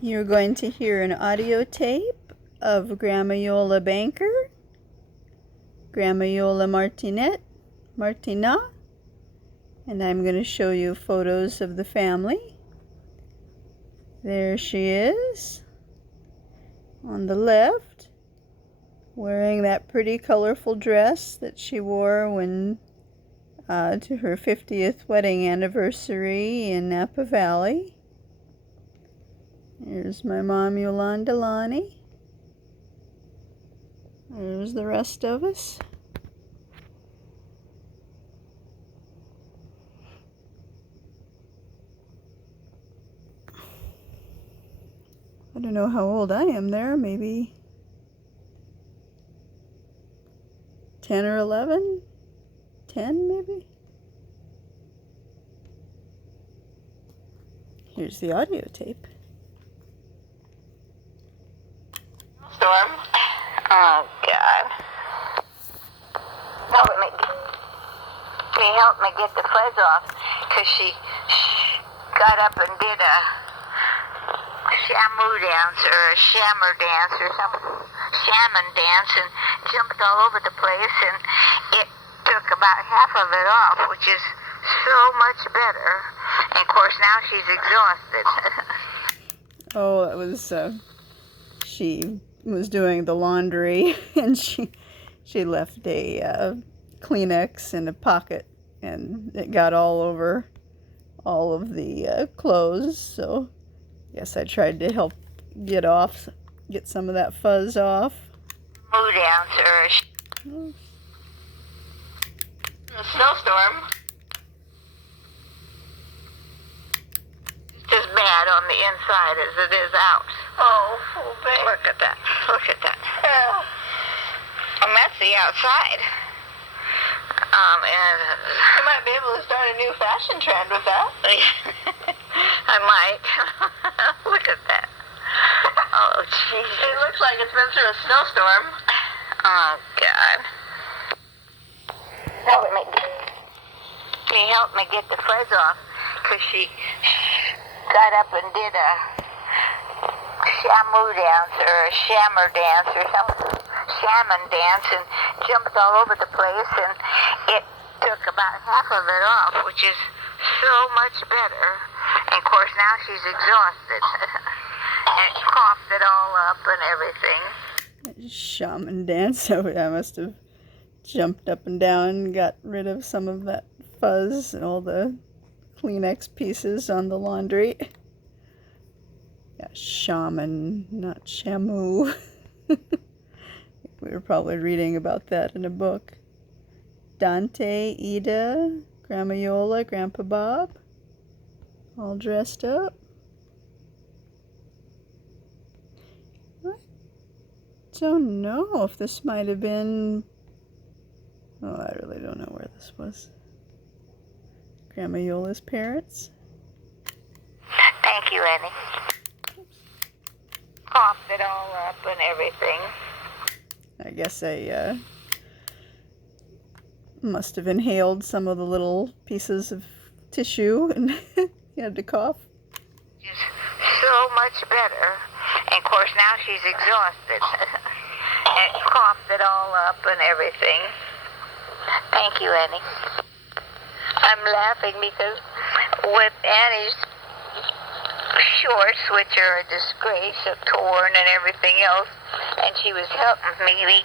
You're going to hear an audio tape of Grandma Iole Banker, Grandma Iole Martinat, and I'm going to show you photos of the family. There she is on the left, wearing that pretty colorful dress that she wore when to her 50th wedding anniversary in Napa Valley. Here's my mom, Yolanda Lonnie. There's the rest of us. I don't know how old I am there, maybe 10 or 11? 10 maybe? Here's the audio tape. Storm. Oh, God. Can you help me get the fuzz off? Because she got up and did a shamu dance or a shammer dance or something. Shaman dance and jumped all over the place, and it took about half of it off, which is so much better. And of course now she's exhausted. Oh, that was, she was doing the laundry and she left a Kleenex in a pocket and it got all over all of the clothes, so yes, I tried to help get some of that fuzz off. Mood answer. A snowstorm. It's as bad on the inside as it is out. Oh, poor baby. Look at that. Look at that. And that's the outside. And you might be able to start a new fashion trend with that. I might. Look at that. Oh, jeez. It looks like it's been through a snowstorm. Oh, God. Can you help me get the fuzz off? Because she got up and did a shamu dance or a shammer dance or something. Shaman dance and jumped all over the place, and it took about half of it off, which is so much better. And of course now she's exhausted. And coughed it all up and everything. Shaman dance. So I must have jumped up and down and got rid of some of that fuzz and all the Kleenex pieces on the laundry. Yeah, shaman, not shamu. We were probably reading about that in a book. Dante, Ida, Grandma Iole, Grandpa Bob, all dressed up. I don't know if this might have been... Oh, I really don't know where this was. Grandma Iole's parents. Thank you, Annie. Coughed it all up and everything. I guess I must have inhaled some of the little pieces of tissue and he had to cough. Just so much better. And of course now she's exhausted. And coughed it all up and everything. Thank you, Annie. I'm laughing because with Annie's shorts, which are a disgrace, are torn and everything else, and she was helping me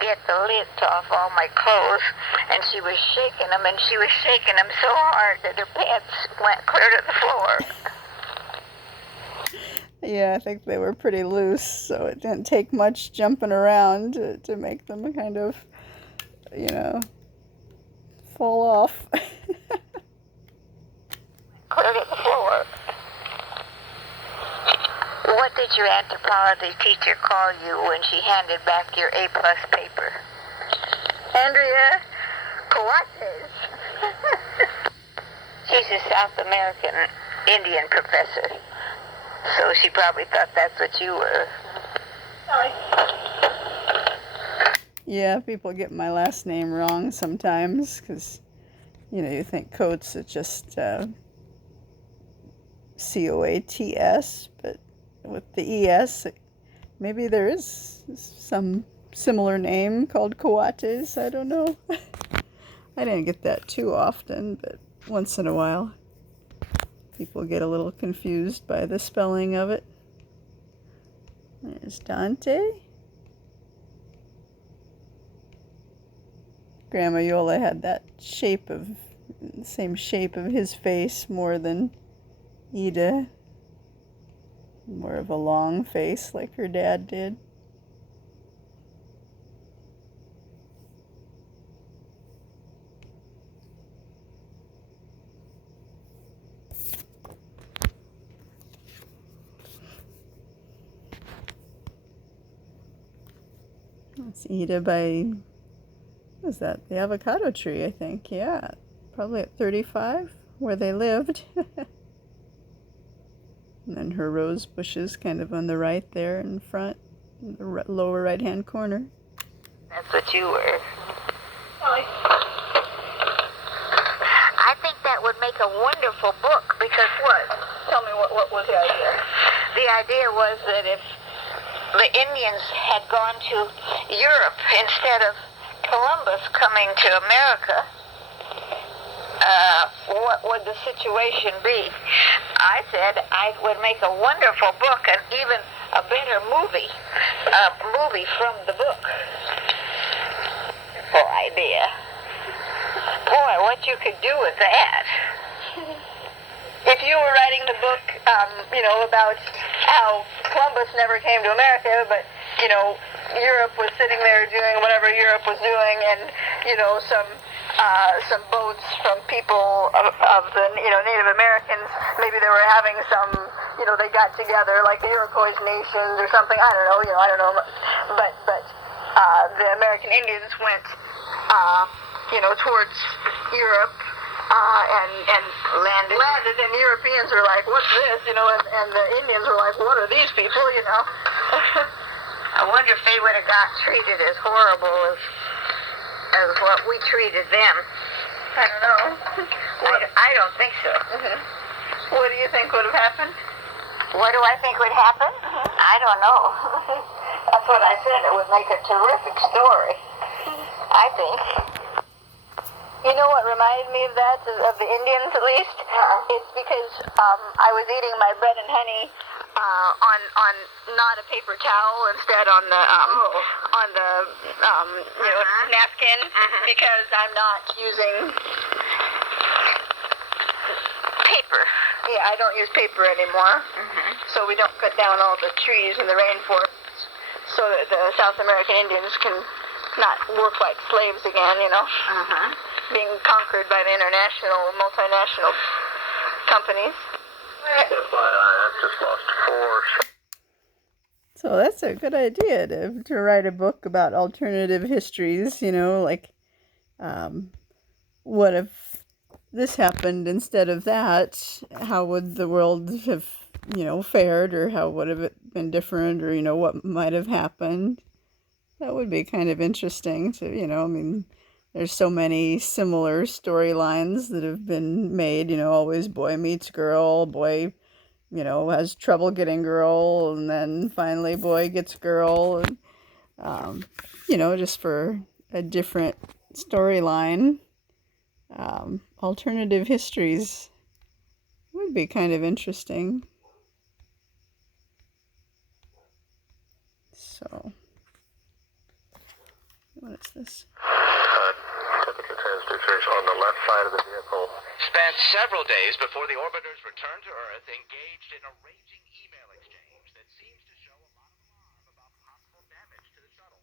get the lint off all my clothes, and she was shaking them, and she was shaking them so hard that her pants went clear to the floor. Yeah, I think they were pretty loose, so it didn't take much jumping around to make them kind of, you know, fall off. Clear to the floor. What did your anthropology teacher call you when she handed back your A+ paper? Andrea Coates. She's a South American Indian professor, so she probably thought that's what you were. Yeah, people get my last name wrong sometimes because, you know, you think Coates, it's just Coats, but with the ES. Maybe there is some similar name called Coates. I don't know. I didn't get that too often, but once in a while. People get a little confused by the spelling of it. There's Dante. Grandma Iole had that same shape of his face more than Ida. More of a long face like her dad did. That's Ida by, what is that? The avocado tree, I think. Yeah, probably at 35, where they lived. And then her rose bushes kind of on the right there in front, in the lower right-hand corner. That's what you were. I think that would make a wonderful book because what? Tell me what was the idea? The idea was that if the Indians had gone to Europe instead of Columbus coming to America, what would the situation be? I said I would make a wonderful book and even a better movie, from the book. Wonderful idea. Boy, what you could do with that. If you were writing the book, about how Columbus never came to America, but, Europe was sitting there doing whatever Europe was doing, and, some boats from people of the, Native Americans, maybe they were having some, they got together, like the Iroquois nations or something, I don't know, but the American Indians went, towards Europe, and landed, and Europeans were like, what's this, and the Indians were like, what are these people, I wonder if they would have got treated as horrible as what we treated them. I don't know. I don't think so. Mm-hmm. What do you think would have happened? What do I think would happen? I don't know. That's what I said. It would make a terrific story, I think. You know what reminded me of that, of the Indians at least? It's because I was eating my bread and honey on not a paper towel, instead on the napkin, because I'm not using Paper. Yeah, I don't use paper anymore. So we don't cut down all the trees in the rainforest so that the South American Indians can not work like slaves again, being conquered by the multinational companies. FYI, I've just lost 4. So that's a good idea to write a book about alternative histories, like what if this happened instead of that? How would the world have, fared, or how would have it been different, or, what might have happened? That would be kind of interesting to, there's so many similar storylines that have been made, always boy meets girl, boy, has trouble getting girl, and then finally boy gets girl, and, just for a different storyline. Alternative histories would be kind of interesting. So, what is this? Typical transducers on the left side of the vehicle. Spent several days before the orbiter's return to Earth engaged in a raging email exchange that seems to show a lot of alarm about possible damage to the shuttle.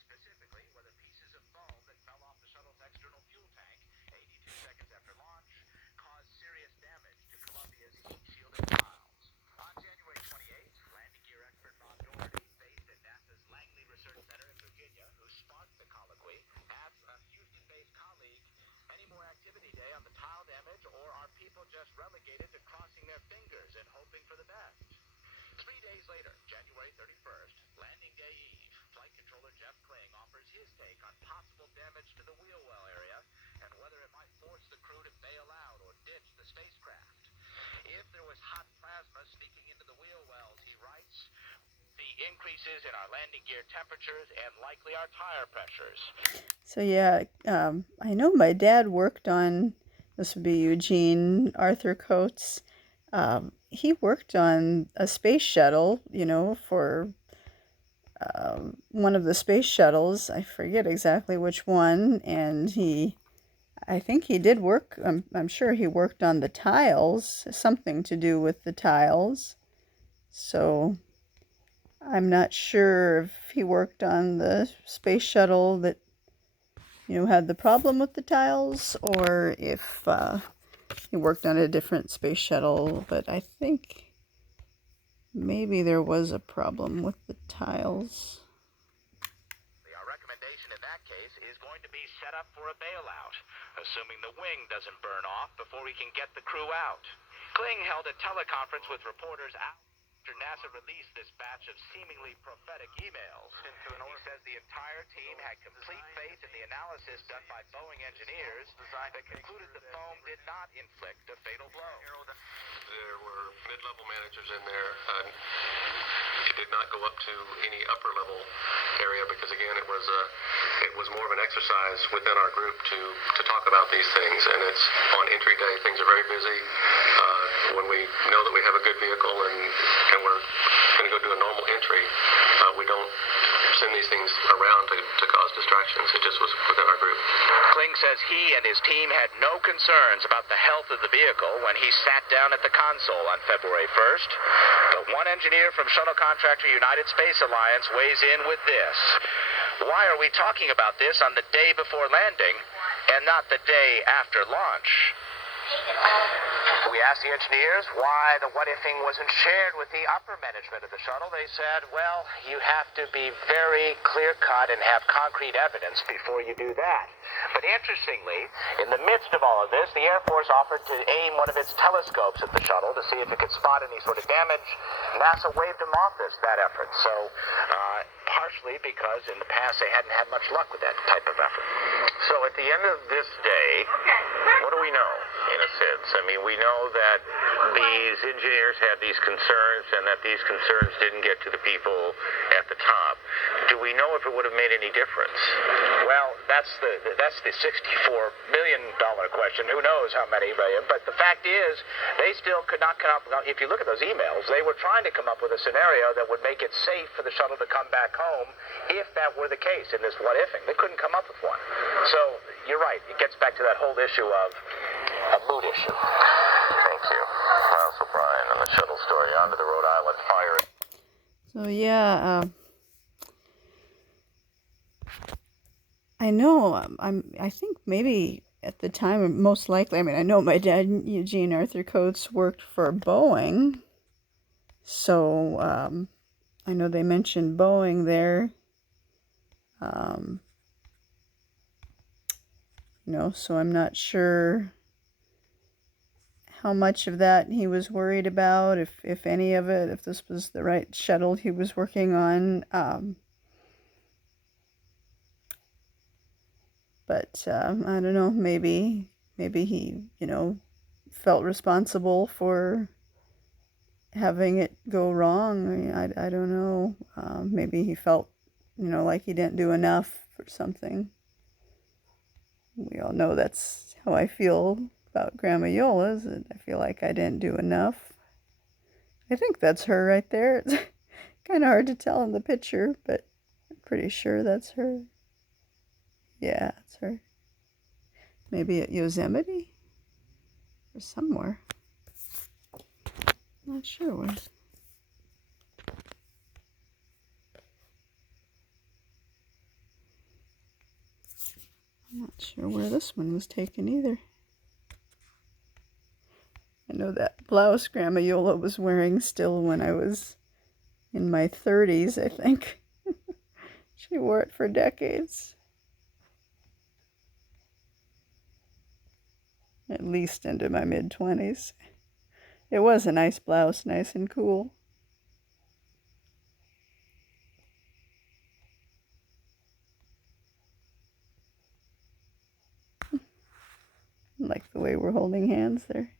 Specifically, whether pieces of foam that fell off the shuttle's external fuel tank 82 seconds after launch caused serious damage to Columbia's heat-shielded piles. On January 28th, landing gear expert Bob Doherty, based at NASA's Langley Research Center in Virginia, who sparked the colloquy, asked a Houston-based colleague, any more activity day on the pile damage, or are people just relegated to crossing their fingers and hoping for the best? 3 days later, January 31st, landing day eve, flight controller Jeff Kling offers his take on possible damage to the wheel well area and whether it might force the crew to bail out or ditch the spacecraft. If there was hot plasma sneaking into the wheel wells, he writes, increases in our landing gear temperatures and likely our tire pressures. So yeah, I know my dad worked on, this would be Eugene Arthur Coates. He worked on a space shuttle, for one of the space shuttles. I forget exactly which one, and I think he did work, I'm sure he worked on the tiles, something to do with the tiles. So I'm not sure if he worked on the space shuttle that, had the problem with the tiles, or if he worked on a different space shuttle, but I think maybe there was a problem with the tiles. Our recommendation in that case is going to be set up for a bailout, assuming the wing doesn't burn off before we can get the crew out. Kling held a teleconference with reporters after NASA released this batch of seemingly prophetic emails. He says the entire team had complete faith in the analysis done by Boeing engineers that concluded the foam did not inflict a fatal blow. There were mid-level managers in there. It did not go up to any upper level area because, again, it was more of an exercise within our group to talk about these things. And it's on entry day, things are very busy. When we know that we have a good vehicle and we're going to go do a normal entry, we don't send these things around to cause distractions. It just was within our group. Kling says he and his team had no concerns about the health of the vehicle when he sat down at the console on February 1st. But one engineer from shuttle contractor United Space Alliance weighs in with this. Why are we talking about this on the day before landing and not the day after launch? We asked the engineers why the what-ifing wasn't shared with the upper management of the shuttle. They said, well, you have to be very clear-cut and have concrete evidence before you do that. But interestingly, in the midst of all of this, the Air Force offered to aim one of its telescopes at the shuttle to see if it could spot any sort of damage. NASA waved them off that effort. So, partially because in the past they hadn't had much luck with that type of effort. So at the end of this day, what do we know, in a sense? I mean, we know that these engineers had these concerns and that these concerns didn't get to the people at the top. Do we know if it would have made any difference? Well, that's the $64 million question. Who knows how many million? But the fact is, they still could not come up. If you look at those emails, they were trying to come up with a scenario that would make it safe for the shuttle to come back home if that were the case in this what-ifing. They couldn't come up with one. So you're right. It gets back to that whole issue of a mood issue. Thank you. Well, so Brian, on the shuttle story, on to the Rhode Island fire. So yeah, I know, I think maybe at the time, most likely, I mean, I know my dad, Eugene Arthur Coates, worked for Boeing, so I know they mentioned Boeing there, so I'm not sure how much of that he was worried about, if any of it, if this was the right shuttle he was working on. But I don't know, maybe he, felt responsible for having it go wrong. I mean, I don't know. Maybe he felt, like he didn't do enough or something. We all know that's how I feel about Grandma Iole, is that I feel like I didn't do enough. I think that's her right there. It's kind of hard to tell in the picture, but I'm pretty sure that's her. Yeah, it's her. Maybe at Yosemite or somewhere. Not sure where. I'm not sure where this one was taken either. I know that blouse Grandma Iole was wearing still when I was in my 30s, I think. She wore it for decades. At least into my mid-20s. It was a nice blouse, nice and cool. I like the way we're holding hands there.